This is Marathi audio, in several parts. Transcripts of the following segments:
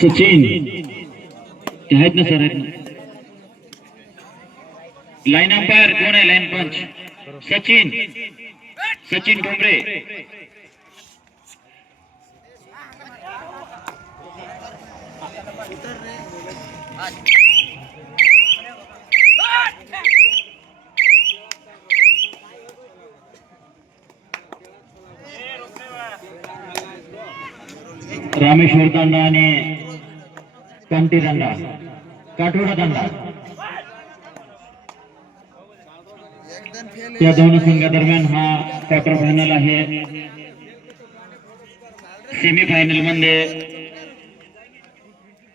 सचिन ते आहेत ना सर, आहेत ना. लाईन अंपायर कोण आहे? लाईन पंच सचिन, सचिन ठोंबरे. रामेश्वर तांडा आणि कामठी तांडा, काठोडा तांडा या दोन संघादरम्यान हा क्वार्टर फायनल आहे. सेमी फायनल मध्ये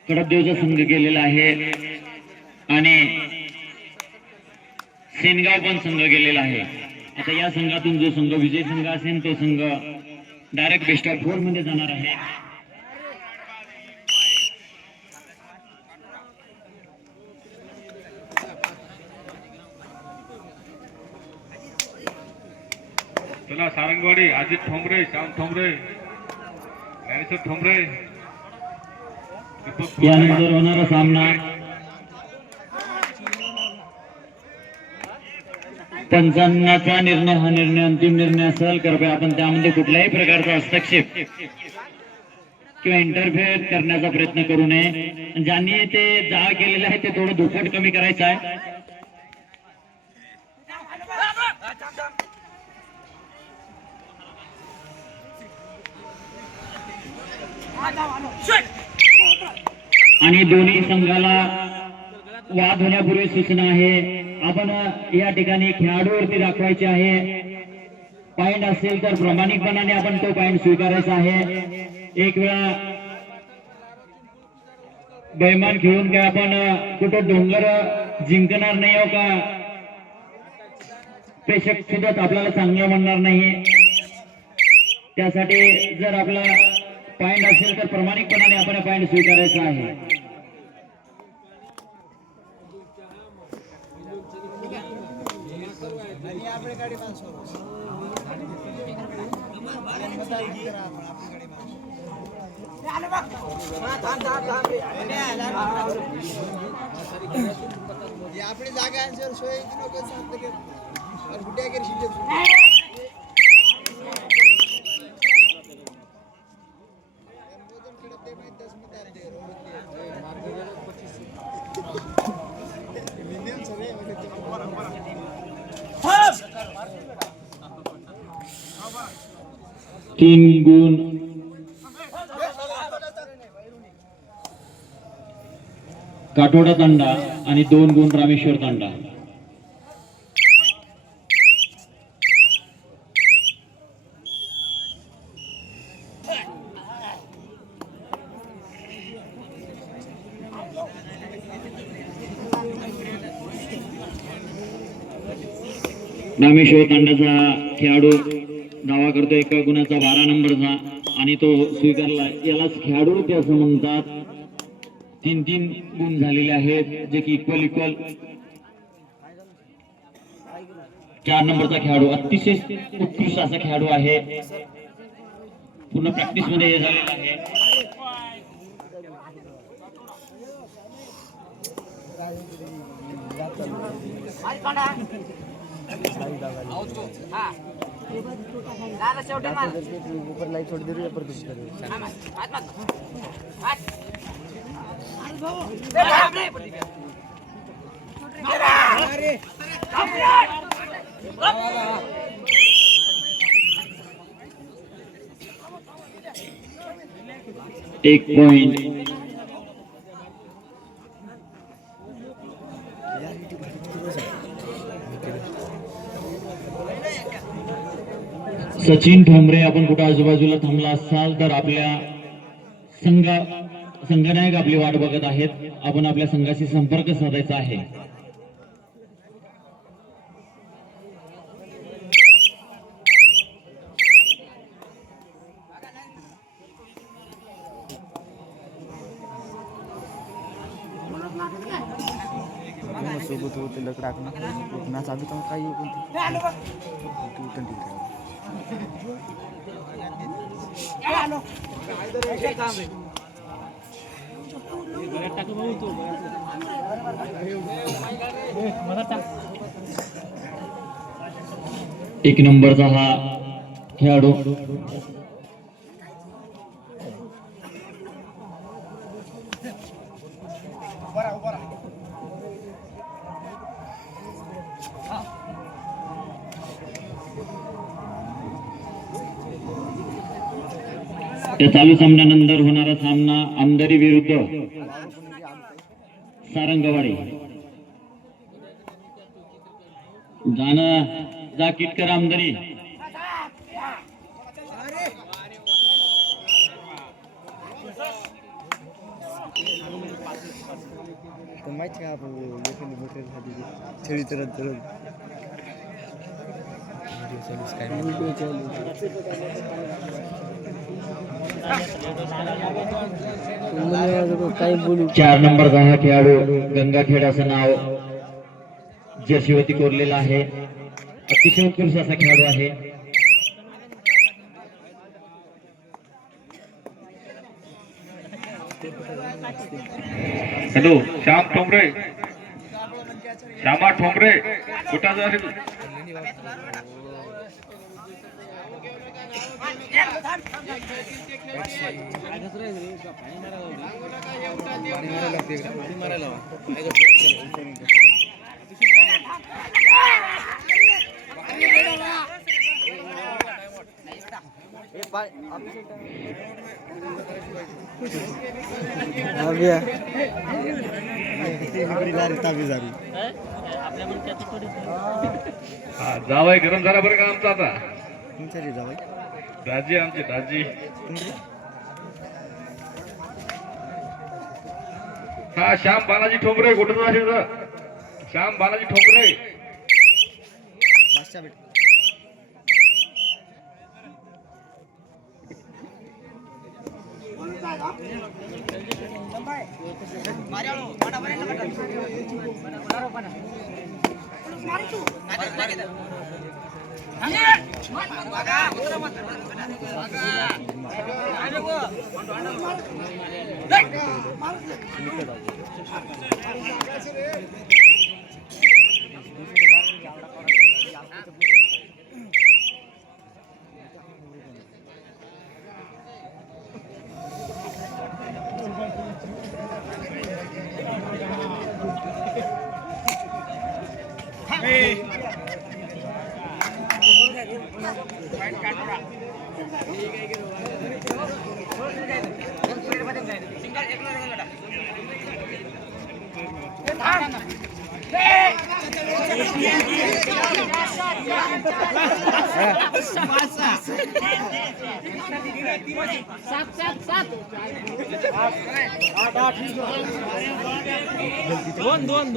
कडपदेवचा संघ गेलेला आहे आणि सेनगाव पण संघ गेलेला आहे. आता या संघातून जो संघ विजय संघ असेल तो संघ डायरेक्ट बेस्ट ऑफ 4 मध्ये जाणार आहे. चला सारंगवाडी, अजित ठोंबरे, श्याम ठोंबरे, ज्ञानेश्वर ठोंबरे. यानंतर होणारा सामना पंचांचा निर्णय, हा निर्णय अंतिम निर्णय असेल. कृपया आपण त्यामध्ये कुठल्याही प्रकारचा हस्तक्षेप किंवा इंटरफेअर करण्याचा प्रयत्न करू नये. ज्यांनी ते जाळ केलेलं आहे ते थोडं दुप्पट कमी करायचं आहे. आणि दोन्ही संघाला वाद होण्यापूर्वी सूचना आहे, आपण या ठिकाणी खेळाडूवरती दाखवायचे आहे. पॉइंट असेल तर प्रामाणिकपणाने आपण तो पॉइंट स्वीकारायचा आहे. एक वेळा बैमान खेळून काय आपण कुठं डोंगर जिंकणार नाही हो का, प्रेक्षक सुद्धा आपल्याला चांगलं म्हणणार नाही. त्यासाठी जर आपला पॉइंट असेल तर प्रामाणिकपणाने आपण पॉइंट स्वीकारायचा आहे. आपली जागा सोय तीन गुण काठोडा तांडा आणि 2 गुण रामेश्वर तांडा. रामेश्वर तांडाचा खेळाडू दावा करतो 1 गुणाचा 12 नंबरचा आणि तो स्वीकारला. यालाच खेळाडू ते असं म्हणतात. 3-3 गुण झालेले आहेत जे की इक्वल 4 नंबरचा खेळाडू अतिशय उत्कृष्ट असा खेळाडू आहे. पूर्ण प्रॅक्टिस मध्ये हे झालेला आहे. एक पॉइंट सचिन ठोंबरे. आपण कुठं आजूबाजूला थांबला असाल तर आपल्या संघनायक आपली वाट बघत आहेत. आपण आपल्या संघाशी संपर्क साधायचा आहे. सोबत होते लकडाक मॅच आधी तर काही एक नंबरचा हा खेळाडू त्या चालू सामन्यानंतर होणारा सामना आमदारी विरुद्ध सारंगवाडी. जाणं जा किटकर आमदारी. माहिती का आपण छेडी तरत काही बोलू. 4 नंबरचा हा खेळाडू गंगाखेड असं नाव जर्सीवरती कोरलेला आहे. अतिशय उत्कृष्ट असा खेळाडू आहे. हॅलो श्याम ठोंबरे, श्यामा ठोंबरे कुठं जाईल? हा जावाय गरम झाला बरं का आमचा आता. दाजी आमचे दाजी. हा श्याम बालाजी ठोंबरे कुठं असेल? श्याम बालाजी ठोंबरे.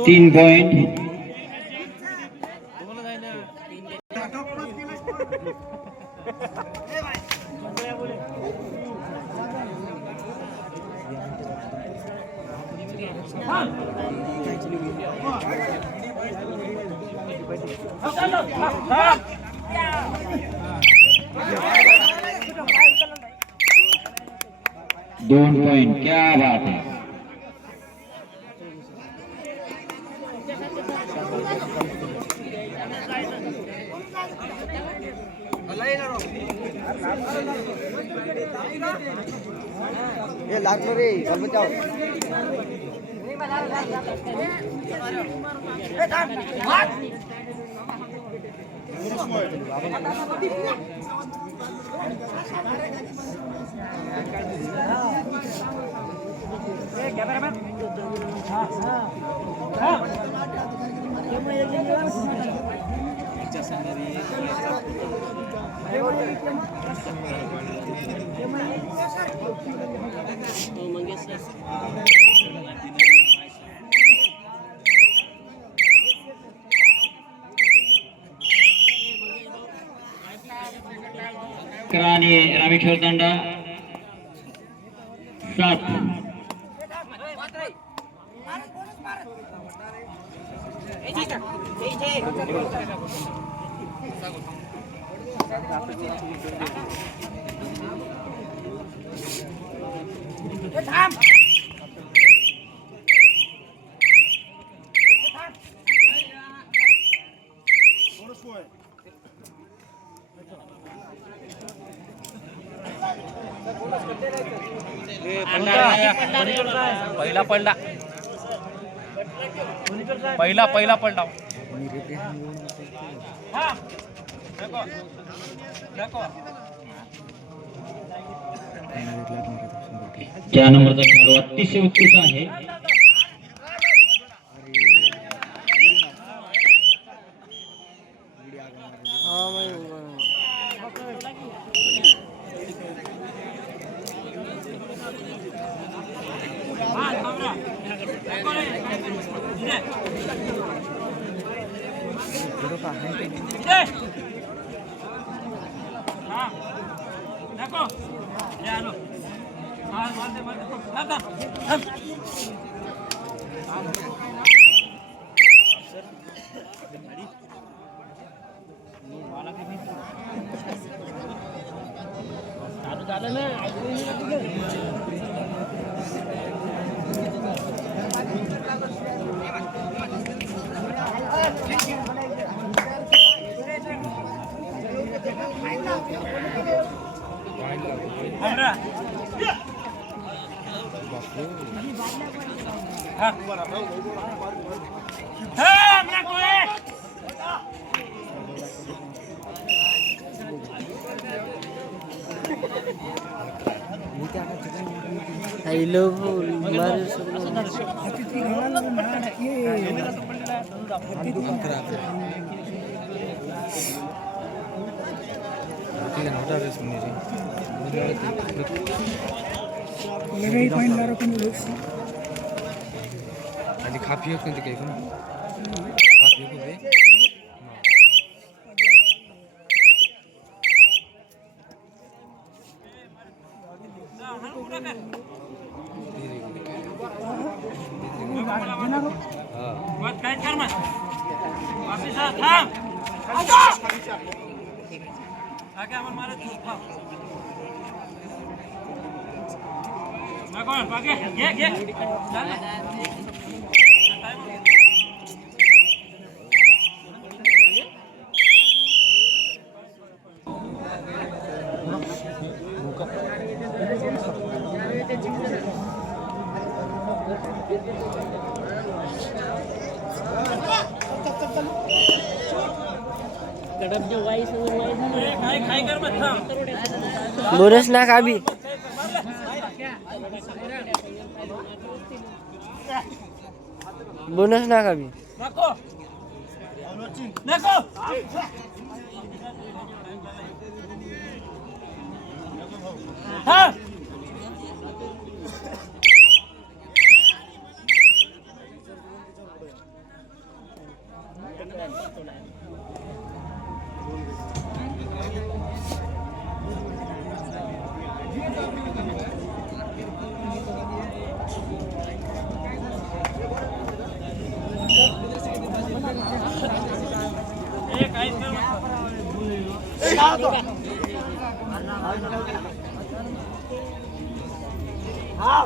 तीन पॉइंट. दोन पॉइंट. क्या बात है. ये लागलो रे गलत जाओ. आणि रामेश्वर तांडा 7. पहिला पडला पहिला पडला त्या नंबरचा खेळाडू अतिशय उत्कृष्ट आहे. I love Mario. आधी खापियो कोणती काही पण खापियो कोणते बोनस ना काबी बोनस ना काबी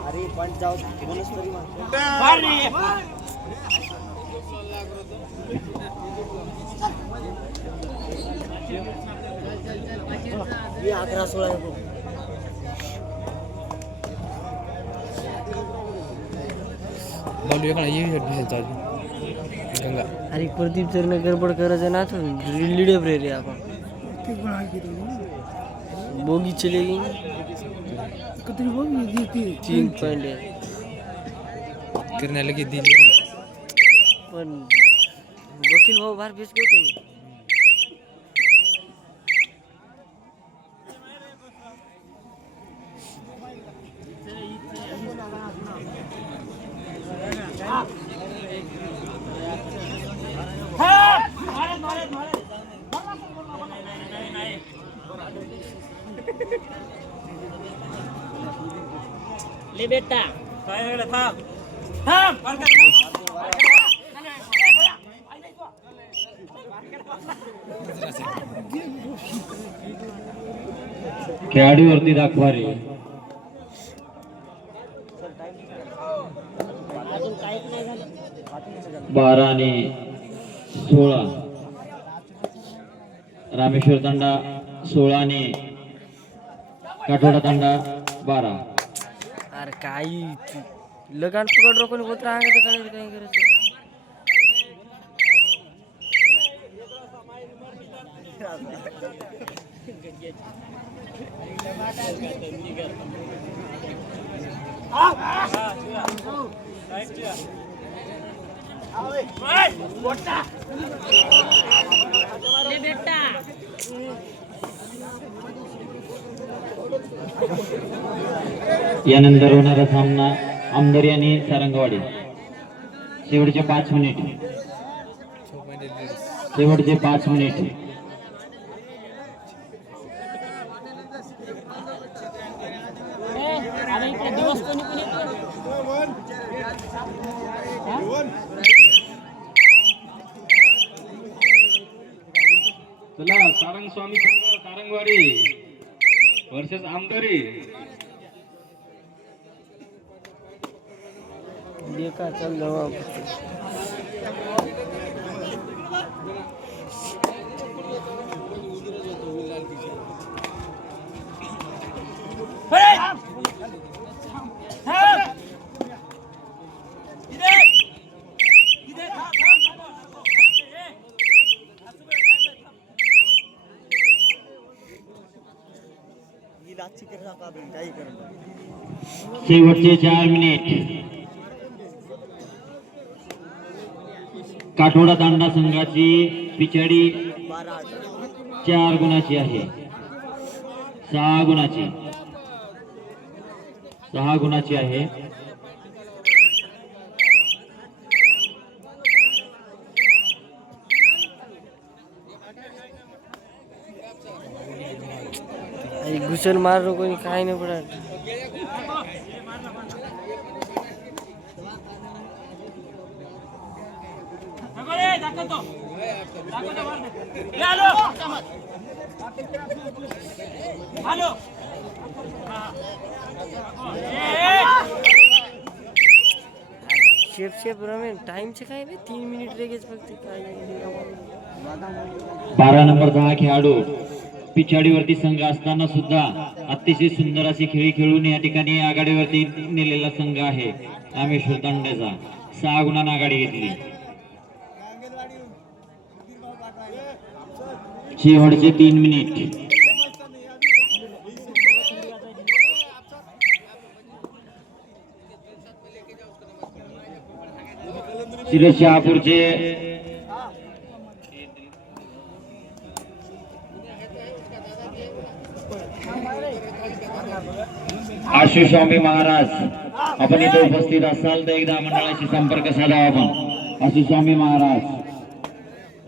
अरे पण जाऊ बोनस तरी ये 11-16 आहे बोलूया का ये चालू गंगा अरे प्रदीप जर गडबड करायचं ना तो लीडर रे आपण बोगी चलेगी कितनी बोगी दी 3 पॉइंट करने लगी दिली पण वकील भाऊ बाहेर बेच घेतो मी ले बेटा खेळाडूवरती दाखवा रे. अजून काहीच नाही झालं 12 आणि 16 रामेश्वर तांडा 16 आणि काठोडा तांडा 12. अरे काही लगान पकड रोकून होत राहणार काय करायचं. यानंतर होणारा सामना आमदारी आणि सारंगवाडी. शेवटचे 5 मिनिट. शेवटचे 5 मिनिट. चला सारंग स्वामी संघ सारंगवाडी वर्सेस आमदारी. देखा चल जवाब. शेवटचे 4 मिनिट. काठोडा तांडा संघाची पिछाडी 4 गुणाची आहे. 6 गुणाची. 6 गुणाची आहे. घुसल मार कोणी काय नाही पडत. शेप रमेन टाइमचे काय 3 मिनिट लगेच फक्त काय. 12 नंबरचा हा खेळाडू पिछाडीवरती संघ असताना सुद्धा अतिशय सुंदर अशी खेळी खेळून या ठिकाणी आघाडीवरती नेलेला संघ आहे रामेश्वर तांड्याचा. 6 गुणांना आघाडी घेतली. शेवटचे 3 मिनिट. शहापूरचे आशिष स्वामी महाराज, आपण इथे उपस्थित असाल तर एकदा मंडळाशी संपर्क साधावा. आपण आशिष स्वामी महाराज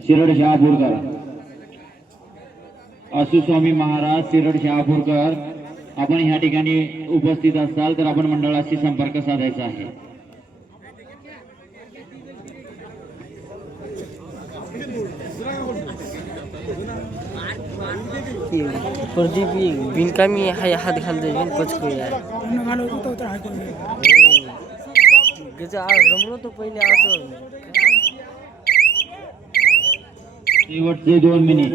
शिरड शहापूरकर. आशिष स्वामी महाराज शिरड शहापूरकर आपण ह्या ठिकाणी उपस्थित असाल तर आपण मंडळाशी संपर्क साधायचा आहे. प्रदीप बिनकामी हात घालते पचको यार. रमलो तो पहिले असं. शेवटचे 2 मिनिट.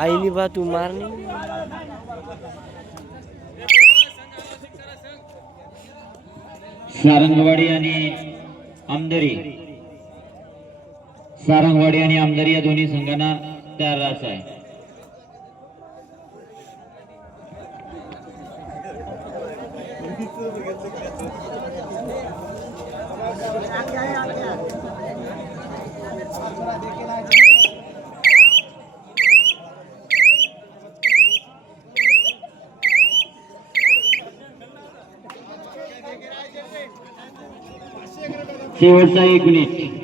आईनी बा तू मारणी. सारंगवाडी आणि आमदारी. सारंगवाडी आणि आमदारी या दोन्ही संघांना तयार राहायचं आहे. शेवटचा 1 मिनिट.